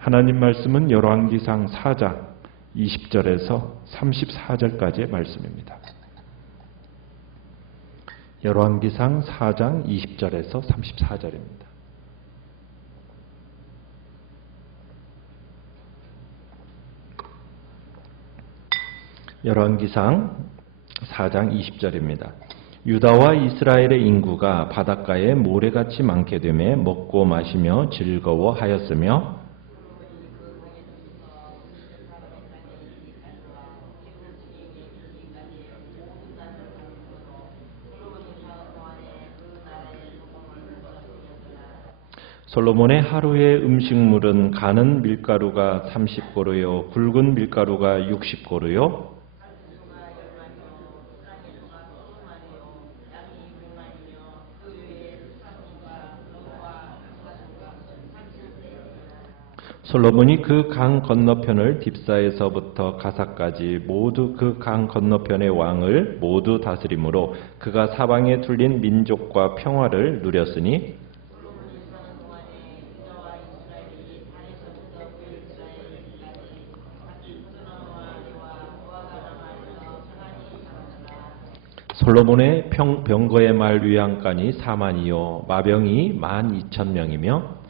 하나님 말씀은 열왕기상 4장 20절에서 34절까지의 말씀입니다. 열왕기상 4장 20절에서 34절입니다. 열왕기상 4장 20절입니다. 유다와 이스라엘의 인구가 바닷가에 모래같이 많게 되매 먹고 마시며 즐거워하였으며 솔로몬의 하루의 음식물은 가는 밀가루가 30고루요 굵은 밀가루가 60고루요 솔로몬이 그 강 건너편을 딥사에서부터 가사까지 모두 그 강 건너편의 왕을 모두 다스림으로 그가 사방에 둘린 민족과 평화를 누렸으니 솔로몬의 병거의 말 위안간이 4만이요 마병이 12,000명이며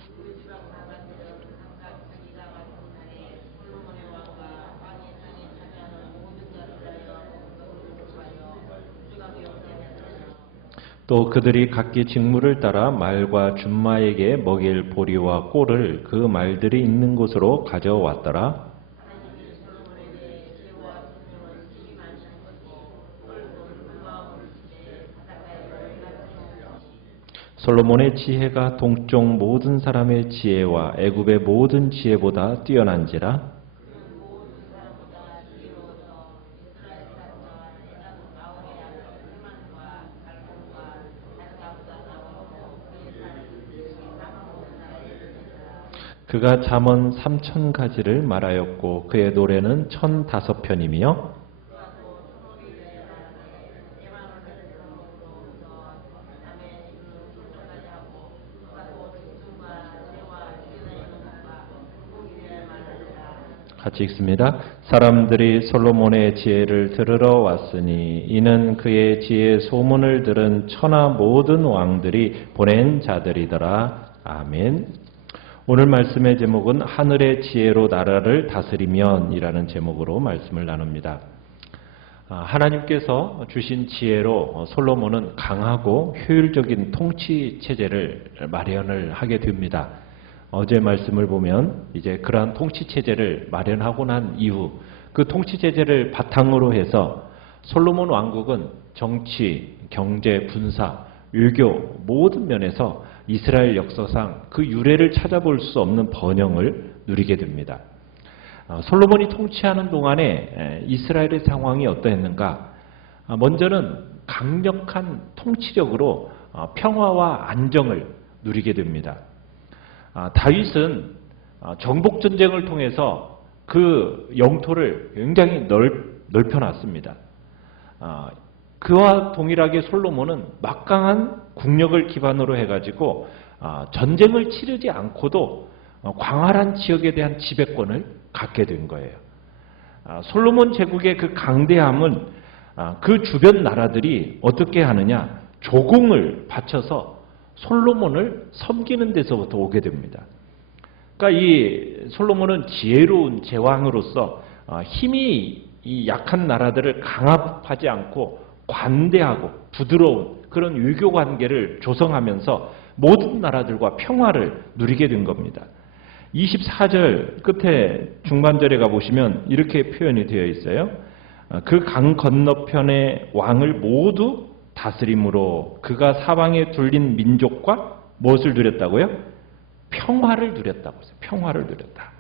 또 그들이 각기 직무를 따라 말과 준마에게 먹일 보리와 꼴을 그 말들이 있는 곳으로 가져왔더라. 솔로몬의 지혜가 동쪽 모든 사람의 지혜와 애굽의 모든 지혜보다 뛰어난지라. 그가 잠언 3,000가지를 말하였고 그의 노래는 1,005편이며 같이 읽습니다. 사람들이 솔로몬의 지혜를 들으러 왔으니 이는 그의 지혜의 소문을 들은 천하 모든 왕들이 보낸 자들이더라. 아멘. 오늘 말씀의 제목은 하늘의 지혜로 나라를 다스리면 이라는 제목으로 말씀을 나눕니다. 하나님께서 주신 지혜로 솔로몬은 강하고 효율적인 통치 체제를 마련을 하게 됩니다. 어제 말씀을 보면 이제 그러한 통치 체제를 마련하고 난 이후 그 통치 체제를 바탕으로 해서 솔로몬 왕국은 정치, 경제, 군사, 외교 모든 면에서 이스라엘 역사상 그 유래를 찾아볼 수 없는 번영을 누리게 됩니다. 솔로몬이 통치하는 동안에 이스라엘의 상황이 어떠했는가? 먼저는 강력한 통치력으로 평화와 안정을 누리게 됩니다. 다윗은 정복전쟁을 통해서 그 영토를 굉장히 넓혀놨습니다. 그와 동일하게 솔로몬은 막강한 국력을 기반으로 해가지고 전쟁을 치르지 않고도 광활한 지역에 대한 지배권을 갖게 된 거예요. 솔로몬 제국의 그 강대함은 그 주변 나라들이 어떻게 하느냐? 조공을 바쳐서 솔로몬을 섬기는 데서부터 오게 됩니다. 그러니까 이 솔로몬은 지혜로운 제왕으로서 힘이 이 약한 나라들을 강압하지 않고 관대하고 부드러운 그런 외교 관계를 조성하면서 모든 나라들과 평화를 누리게 된 겁니다. 24절 끝에 중반절에 가보시면 이렇게 표현이 되어 있어요. 그 강 건너편의 왕을 모두 다스림으로 그가 사방에 둘린 민족과 무엇을 누렸다고요? 평화를 누렸다고 했어요. 평화를 누렸다.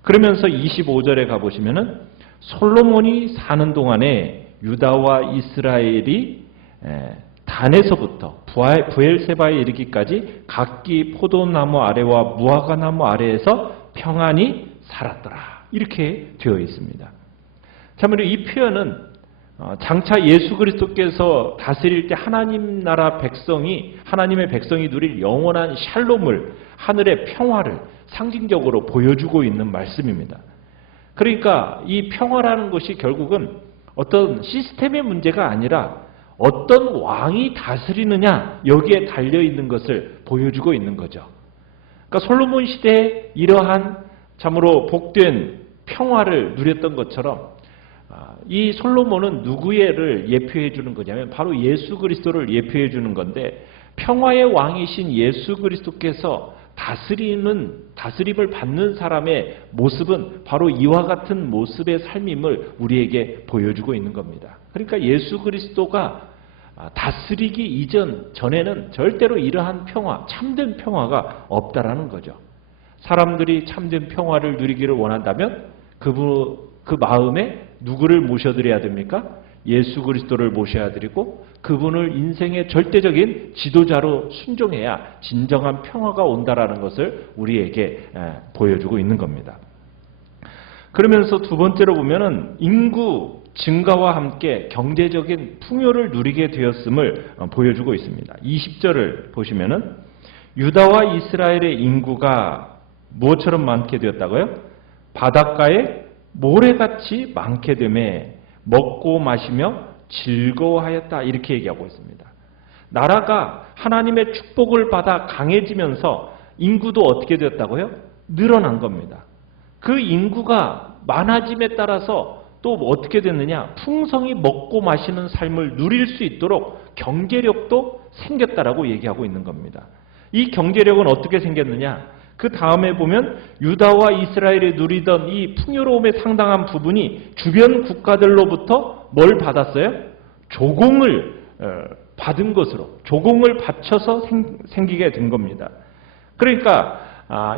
그러면서 25절에 가보시면은 솔로몬이 사는 동안에 유다와 이스라엘이 단에서부터 부엘세바에 이르기까지 각기 포도나무 아래와 무화과나무 아래에서 평안히 살았더라. 이렇게 되어 있습니다. 참으로 이 표현은 장차 예수 그리스도께서 다스릴 때 하나님 나라 백성이, 하나님의 백성이 누릴 영원한 샬롬을, 하늘의 평화를 상징적으로 보여주고 있는 말씀입니다. 그러니까 이 평화라는 것이 결국은 어떤 시스템의 문제가 아니라 어떤 왕이 다스리느냐, 여기에 달려있는 것을 보여주고 있는 거죠. 그러니까 솔로몬 시대에 이러한 참으로 복된 평화를 누렸던 것처럼 이 솔로몬은 누구를 예표해 주는 거냐면 바로 예수 그리스도를 예표해 주는 건데, 평화의 왕이신 예수 그리스도께서 다스림을 받는 사람의 모습은 바로 이와 같은 모습의 삶임을 우리에게 보여주고 있는 겁니다. 그러니까 예수 그리스도가 다스리기 전에는 절대로 이러한 평화, 참된 평화가 없다라는 거죠. 사람들이 참된 평화를 누리기를 원한다면 그 마음에 누구를 모셔드려야 됩니까? 예수 그리스도를 모셔야 드리고 그분을 인생의 절대적인 지도자로 순종해야 진정한 평화가 온다라는 것을 우리에게 보여주고 있는 겁니다. 그러면서 두 번째로 보면은 인구 증가와 함께 경제적인 풍요를 누리게 되었음을 보여주고 있습니다. 20절을 보시면은 유다와 이스라엘의 인구가 무엇처럼 많게 되었다고요? 바닷가에 모래같이 많게 되매 먹고 마시며 즐거워하였다, 이렇게 얘기하고 있습니다. 나라가 하나님의 축복을 받아 강해지면서 인구도 어떻게 되었다고요? 늘어난 겁니다. 그 인구가 많아짐에 따라서 또 어떻게 됐느냐? 풍성히 먹고 마시는 삶을 누릴 수 있도록 경제력도 생겼다라고 얘기하고 있는 겁니다. 이 경제력은 어떻게 생겼느냐? 그 다음에 보면 유다와 이스라엘이 누리던 이 풍요로움의 상당한 부분이 주변 국가들로부터 뭘 받았어요? 조공을 받은 것으로, 조공을 바쳐서 생기게 된 겁니다. 그러니까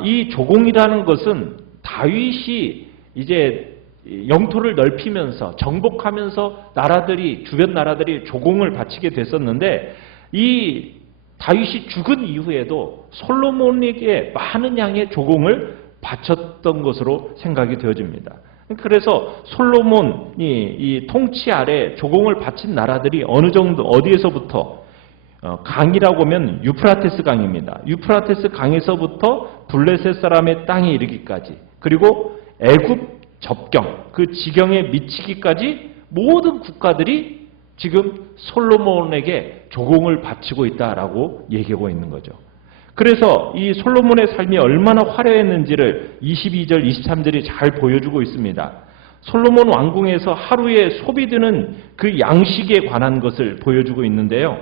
이 조공이라는 것은 다윗이 이제 영토를 넓히면서 정복하면서 주변 나라들이 조공을 바치게 됐었는데, 이 다윗이 죽은 이후에도 솔로몬에게 많은 양의 조공을 바쳤던 것으로 생각이 되어집니다. 그래서 솔로몬이 이 통치 아래 조공을 바친 나라들이 어느 정도, 어디에서부터 강이라고 하면 유프라테스 강입니다. 유프라테스 강에서부터 블레셋 사람의 땅에 이르기까지, 그리고 애굽 접경, 그 지경에 미치기까지 모든 국가들이 지금 솔로몬에게 조공을 바치고 있다라고 얘기하고 있는 거죠. 그래서 이 솔로몬의 삶이 얼마나 화려했는지를 22절, 23절이 잘 보여주고 있습니다. 솔로몬 왕궁에서 하루에 소비되는 그 양식에 관한 것을 보여주고 있는데요.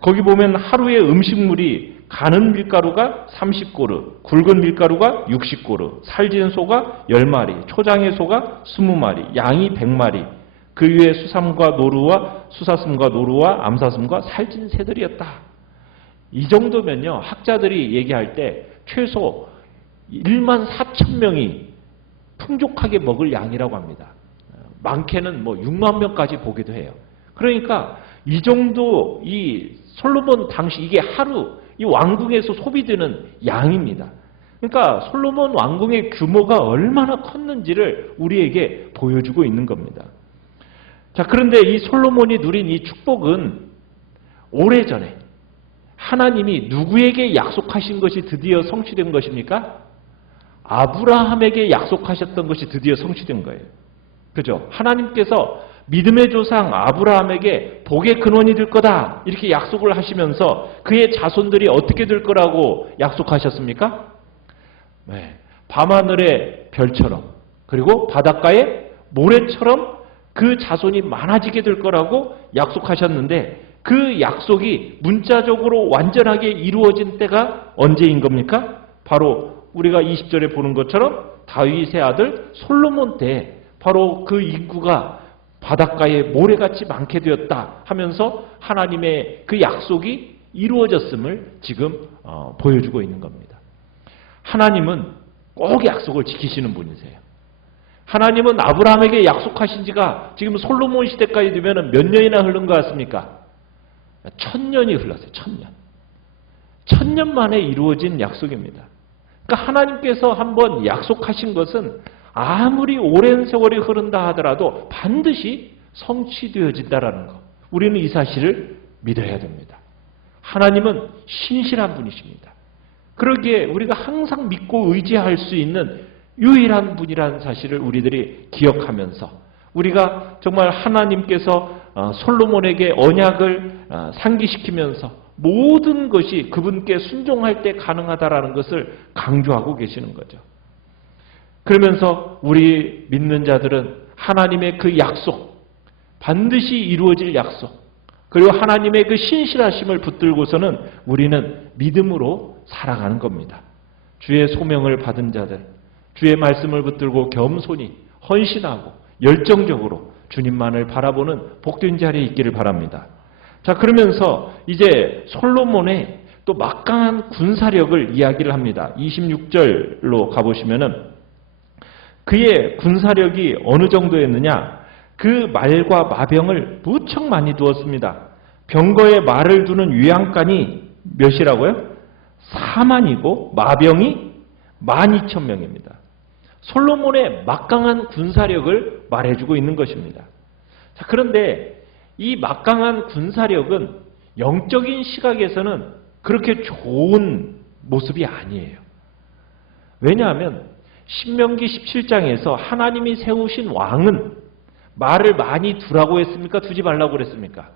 거기 보면 하루에 음식물이 가는 밀가루가 30고르, 굵은 밀가루가 60고르, 살진 소가 10마리, 초장의 소가 20마리, 양이 100마리, 그 위에 수삼과 노루와 암사슴과 살찐 새들이었다. 이 정도면요, 학자들이 얘기할 때 최소 1만 4천 명이 풍족하게 먹을 양이라고 합니다. 많게는 6만 명까지 보기도 해요. 그러니까 이 정도, 이 솔로몬 당시 이게 하루 이 왕궁에서 소비되는 양입니다. 그러니까 솔로몬 왕궁의 규모가 얼마나 컸는지를 우리에게 보여주고 있는 겁니다. 자, 그런데 이 솔로몬이 누린 이 축복은 오래전에 하나님이 누구에게 약속하신 것이 드디어 성취된 것입니까? 아브라함에게 약속하셨던 것이 드디어 성취된 거예요. 그죠? 하나님께서 믿음의 조상 아브라함에게 복의 근원이 될 거다, 이렇게 약속을 하시면서 그의 자손들이 어떻게 될 거라고 약속하셨습니까? 네, 밤하늘의 별처럼, 그리고 바닷가의 모래처럼 그 자손이 많아지게 될 거라고 약속하셨는데, 그 약속이 문자적으로 완전하게 이루어진 때가 언제인 겁니까? 바로 우리가 20절에 보는 것처럼 다윗의 아들 솔로몬 때 바로 그 인구가 바닷가에 모래같이 많게 되었다 하면서 하나님의 그 약속이 이루어졌음을 지금 보여주고 있는 겁니다. 하나님은 꼭 약속을 지키시는 분이세요. 하나님은 아브라함에게 약속하신 지가 지금 솔로몬 시대까지 되면 몇 년이나 흐른 것 같습니까? 1000년이 흘렀어요. 1000년. 1000년 만에 이루어진 약속입니다. 그러니까 하나님께서 한번 약속하신 것은 아무리 오랜 세월이 흐른다 하더라도 반드시 성취되어진다라는 것. 우리는 이 사실을 믿어야 됩니다. 하나님은 신실한 분이십니다. 그러기에 우리가 항상 믿고 의지할 수 있는 유일한 분이라는 사실을 우리들이 기억하면서 우리가 정말 하나님께서 솔로몬에게 언약을 상기시키면서 모든 것이 그분께 순종할 때 가능하다라는 것을 강조하고 계시는 거죠. 그러면서 우리 믿는 자들은 하나님의 그 약속, 반드시 이루어질 약속, 그리고 하나님의 그 신실하심을 붙들고서는 우리는 믿음으로 살아가는 겁니다. 주의 소명을 받은 자들, 주의 말씀을 붙들고 겸손히 헌신하고 열정적으로 주님만을 바라보는 복된 자리에 있기를 바랍니다. 자, 그러면서 이제 솔로몬의 또 막강한 군사력을 이야기를 합니다. 26절로 가보시면은 그의 군사력이 어느 정도였느냐? 그 말과 마병을 무척 많이 두었습니다. 병거에 말을 두는 유양간이 몇이라고요? 4만이고 마병이 12,000명입니다. 솔로몬의 막강한 군사력을 말해주고 있는 것입니다. 자, 그런데 이 막강한 군사력은 영적인 시각에서는 그렇게 좋은 모습이 아니에요. 왜냐하면 신명기 17장에서 하나님이 세우신 왕은 말을 많이 두라고 했습니까? 두지 말라고 그랬습니까?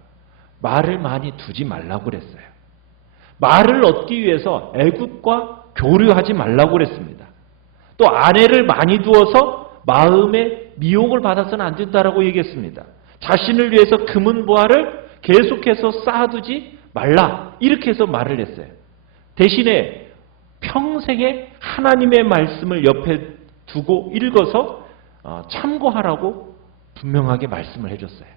말을 많이 두지 말라고 그랬어요. 말을 얻기 위해서 애굽과 교류하지 말라고 그랬습니다. 또 아내를 많이 두어서 마음에 미혹을 받아서는 안 된다라고 얘기했습니다. 자신을 위해서 금은 보화를 계속해서 쌓아두지 말라, 이렇게 해서 말을 했어요. 대신에 평생에 하나님의 말씀을 옆에 두고 읽어서 참고하라고 분명하게 말씀을 해줬어요.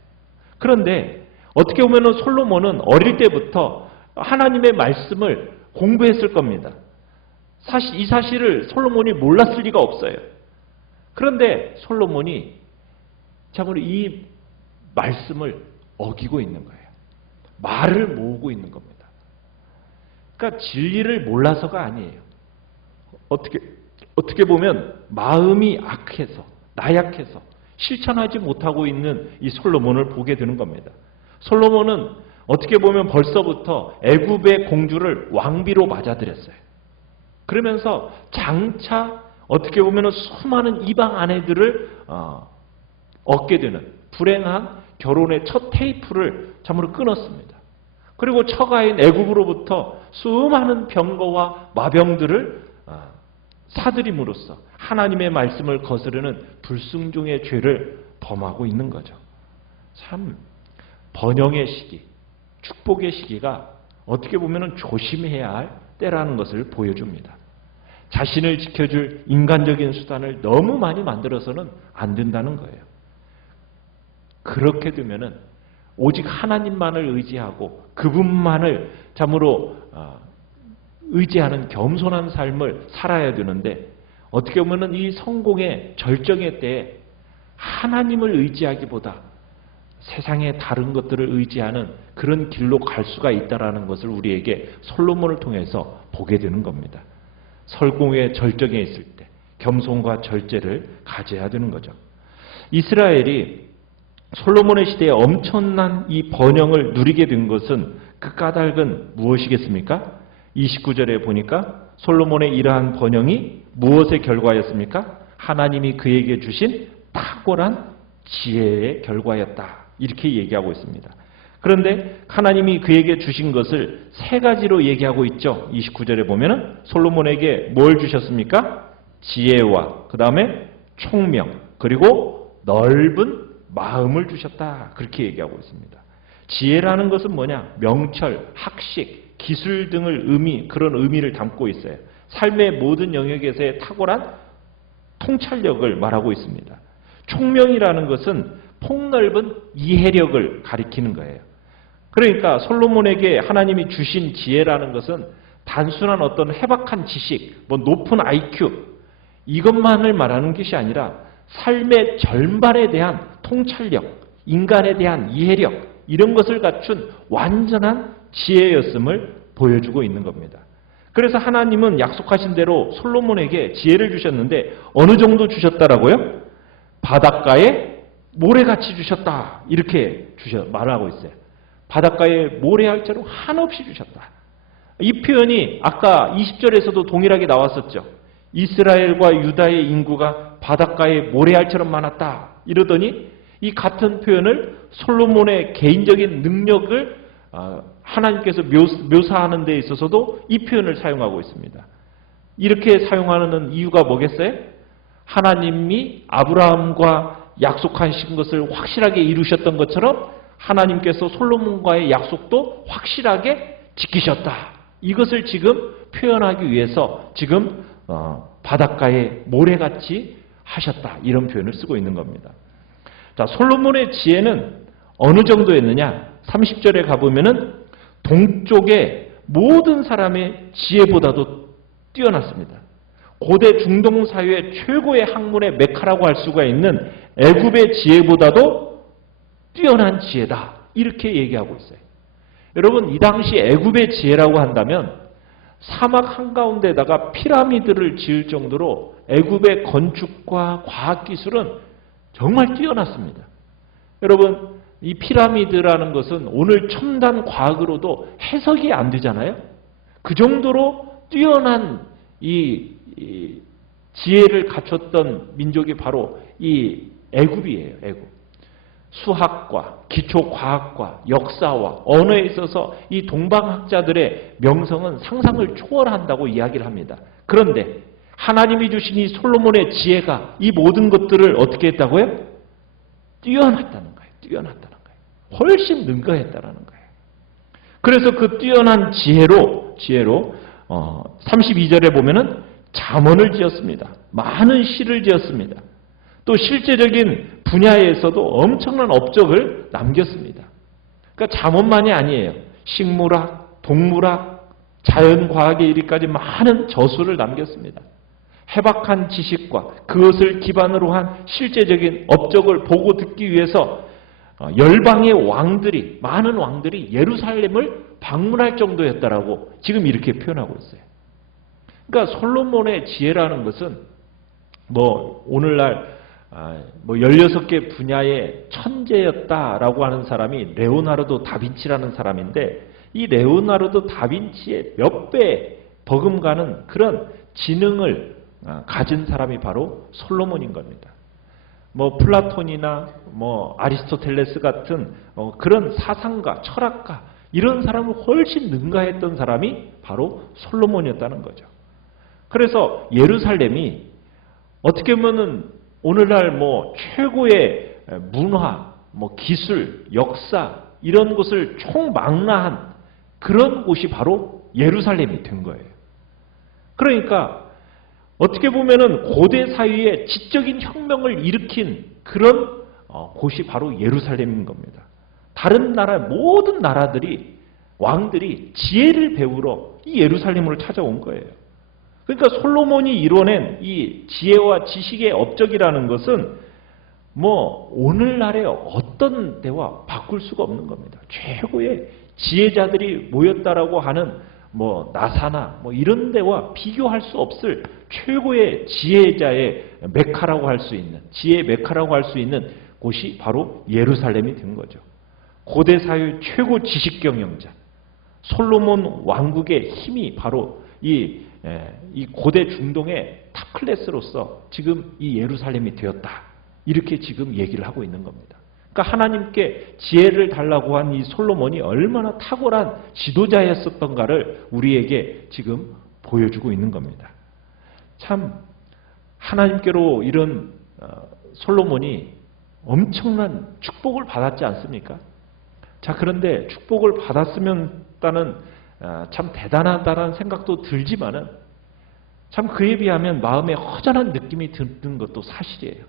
그런데 어떻게 보면 솔로몬은 어릴 때부터 하나님의 말씀을 공부했을 겁니다. 사실 이 사실을 솔로몬이 몰랐을 리가 없어요. 그런데 솔로몬이 참으로 이 말씀을 어기고 있는 거예요. 말을 모으고 있는 겁니다. 그러니까 진리를 몰라서가 아니에요. 어떻게 보면 마음이 악해서, 나약해서 실천하지 못하고 있는 이 솔로몬을 보게 되는 겁니다. 솔로몬은 어떻게 보면 벌써부터 애굽의 공주를 왕비로 맞아들였어요. 그러면서 장차 어떻게 보면 수많은 이방 아내들을 얻게 되는 불행한 결혼의 첫 테이프를 참으로 끊었습니다. 그리고 처가인 애굽으로부터 수많은 병거와 마병들을 사들임으로써 하나님의 말씀을 거스르는 불순종의 죄를 범하고 있는 거죠. 참 번영의 시기, 축복의 시기가 어떻게 보면 조심해야 할 때라는 것을 보여줍니다. 자신을 지켜줄 인간적인 수단을 너무 많이 만들어서는 안 된다는 거예요. 그렇게 되면은 오직 하나님만을 의지하고 그분만을 참으로 의지하는 겸손한 삶을 살아야 되는데 어떻게 보면 이 성공의 절정의 때에 하나님을 의지하기보다 세상의 다른 것들을 의지하는 그런 길로 갈 수가 있다는 것을 우리에게 솔로몬을 통해서 보게 되는 겁니다. 설공의 절정에 있을 때 겸손과 절제를 가져야 되는 거죠. 이스라엘이 솔로몬의 시대에 엄청난 이 번영을 누리게 된 것은 그 까닭은 무엇이겠습니까? 29절에 보니까 솔로몬의 이러한 번영이 무엇의 결과였습니까? 하나님이 그에게 주신 탁월한 지혜의 결과였다. 이렇게 얘기하고 있습니다. 그런데 하나님이 그에게 주신 것을 세 가지로 얘기하고 있죠. 29절에 보면은 솔로몬에게 뭘 주셨습니까? 지혜와 그 다음에 총명 그리고 넓은 마음을 주셨다. 그렇게 얘기하고 있습니다. 지혜라는 것은 뭐냐? 명철, 학식, 기술 등을 그런 의미를 담고 있어요. 삶의 모든 영역에서의 탁월한 통찰력을 말하고 있습니다. 총명이라는 것은 폭넓은 이해력을 가리키는 거예요. 그러니까 솔로몬에게 하나님이 주신 지혜라는 것은 단순한 어떤 해박한 지식, 높은 IQ 이것만을 말하는 것이 아니라 삶의 전반에 대한 통찰력, 인간에 대한 이해력 이런 것을 갖춘 완전한 지혜였음을 보여주고 있는 겁니다. 그래서 하나님은 약속하신 대로 솔로몬에게 지혜를 주셨는데 어느 정도 주셨다라고요? 바닷가의 모래같이 주셨다. 이렇게 말하고 있어요. 바닷가에 모래알처럼 한없이 주셨다. 이 표현이 아까 20절에서도 동일하게 나왔었죠. 이스라엘과 유다의 인구가 바닷가에 모래알처럼 많았다. 이러더니 이 같은 표현을 솔로몬의 개인적인 능력을 하나님께서 묘사하는 데 있어서도 이 표현을 사용하고 있습니다. 이렇게 사용하는 이유가 뭐겠어요? 하나님이 아브라함과 약속하신 것을 확실하게 이루셨던 것처럼 하나님께서 솔로몬과의 약속도 확실하게 지키셨다. 이것을 지금 표현하기 위해서 지금 바닷가에 모래같이 하셨다. 이런 표현을 쓰고 있는 겁니다. 자, 솔로몬의 지혜는 어느 정도였느냐? 30절에 가보면은 동쪽의 모든 사람의 지혜보다도 뛰어났습니다. 고대 중동 사회의 최고의 학문의 메카라고 할 수가 있는 애굽의 지혜보다도 뛰어난 지혜다. 이렇게 얘기하고 있어요. 여러분, 이 당시 애굽의 지혜라고 한다면 사막 한가운데다가 피라미드를 지을 정도로 애굽의 건축과 과학기술은 정말 뛰어났습니다. 여러분, 이 피라미드라는 것은 오늘 첨단 과학으로도 해석이 안 되잖아요. 그 정도로 뛰어난 이 지혜를 갖췄던 민족이 바로 이 애굽이에요. 애굽. 수학과 기초과학과 역사와 언어에 있어서 이 동방학자들의 명성은 상상을 초월한다고 이야기를 합니다. 그런데 하나님이 주신 이 솔로몬의 지혜가 이 모든 것들을 어떻게 했다고요? 뛰어났다는 거예요. 뛰어났다는 거예요. 훨씬 능가했다는 거예요. 그래서 그 뛰어난 지혜로 32절에 보면은 잠언을 지었습니다. 많은 시를 지었습니다. 또 실제적인 분야에서도 엄청난 업적을 남겼습니다. 그러니까 잠언만이 아니에요. 식물학, 동물학, 자연과학에 이르기까지 많은 저술을 남겼습니다. 해박한 지식과 그것을 기반으로 한 실제적인 업적을 보고 듣기 위해서 열방의 왕들이, 많은 왕들이 예루살렘을 방문할 정도였다라고 지금 이렇게 표현하고 있어요. 그러니까 솔로몬의 지혜라는 것은 오늘날 16개 분야의 천재였다라고 하는 사람이 레오나르도 다빈치라는 사람인데, 이 레오나르도 다빈치의 몇 배 버금가는 그런 지능을 가진 사람이 바로 솔로몬인 겁니다. 플라톤이나 아리스토텔레스 같은 그런 사상가, 철학가, 이런 사람을 훨씬 능가했던 사람이 바로 솔로몬이었다는 거죠. 그래서 예루살렘이 어떻게 보면은 오늘날 최고의 문화, 기술, 역사 이런 것을 총망라한 그런 곳이 바로 예루살렘이 된 거예요. 그러니까 어떻게 보면은 고대 사회의 지적인 혁명을 일으킨 그런 곳이 바로 예루살렘인 겁니다. 다른 나라 모든 나라들이 왕들이 지혜를 배우러 이 예루살렘으로 찾아온 거예요. 그러니까 솔로몬이 이뤄낸 이 지혜와 지식의 업적이라는 것은 오늘날의 어떤 데와 바꿀 수가 없는 겁니다. 최고의 지혜자들이 모였다라고 하는 나사나 이런 데와 비교할 수 없을 최고의 지혜자의 메카라고 할 수 있는, 지혜의 메카라고 할 수 있는 곳이 바로 예루살렘이 된 거죠. 고대 사회 최고 지식 경영자 솔로몬 왕국의 힘이 바로 이 고대 중동의 탑 클래스로서 지금 이 예루살렘이 되었다. 이렇게 지금 얘기를 하고 있는 겁니다. 그러니까 하나님께 지혜를 달라고 한 이 솔로몬이 얼마나 탁월한 지도자였었던가를 우리에게 지금 보여주고 있는 겁니다. 참 하나님께로 이런 솔로몬이 엄청난 축복을 받았지 않습니까? 자, 그런데 축복을 받았으면 따는 참 대단하다는 생각도 들지만은 참 그에 비하면 마음에 허전한 느낌이 드는 것도 사실이에요.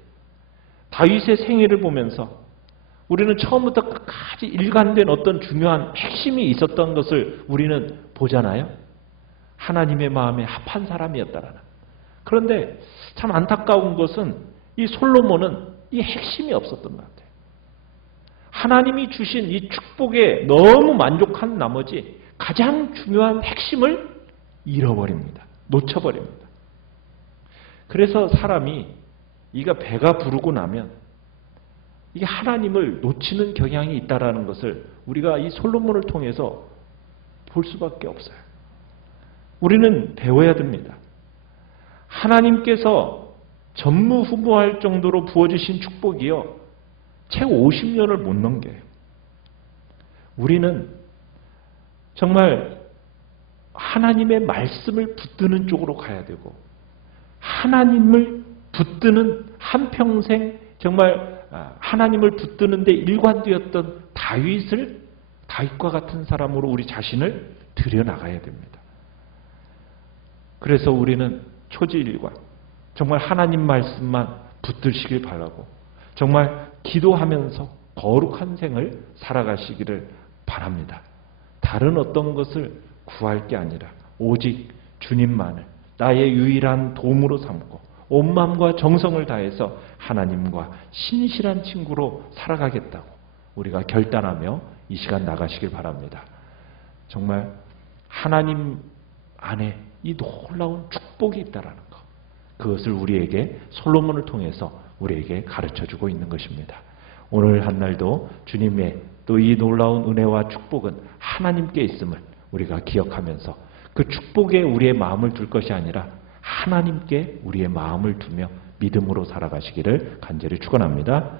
다윗의 생애를 보면서 우리는 처음부터 끝까지 일관된 어떤 중요한 핵심이 있었던 것을 우리는 보잖아요. 하나님의 마음에 합한 사람이었다라는. 그런데 참 안타까운 것은 이 솔로몬은 이 핵심이 없었던 것 같아요. 하나님이 주신 이 축복에 너무 만족한 나머지 가장 중요한 핵심을 잃어버립니다. 놓쳐버립니다. 그래서 사람이 이가 배가 부르고 나면 이게 하나님을 놓치는 경향이 있다라는 것을 우리가 이 솔로몬을 통해서 볼 수밖에 없어요. 우리는 배워야 됩니다. 하나님께서 전무후무할 정도로 부어주신 축복이요, 채 50년을 못 넘겨요. 우리는 정말 하나님의 말씀을 붙드는 쪽으로 가야 되고, 하나님을 붙드는 한평생 정말 하나님을 붙드는 데 일관되었던 다윗과 같은 사람으로 우리 자신을 들여나가야 됩니다. 그래서 우리는 초지일관, 정말 하나님 말씀만 붙드시길 바라고, 정말 기도하면서 거룩한 생을 살아가시기를 바랍니다. 다른 어떤 것을 구할 게 아니라 오직 주님만을 나의 유일한 도움으로 삼고 온 마음과 정성을 다해서 하나님과 신실한 친구로 살아가겠다고 우리가 결단하며 이 시간 나가시길 바랍니다. 정말 하나님 안에 이 놀라운 축복이 있다라는 것, 그것을 우리에게 솔로몬을 통해서 우리에게 가르쳐주고 있는 것입니다. 오늘 한날도 주님의 또 이 놀라운 은혜와 축복은 하나님께 있음을 우리가 기억하면서 그 축복에 우리의 마음을 둘 것이 아니라 하나님께 우리의 마음을 두며 믿음으로 살아가시기를 간절히 축원합니다.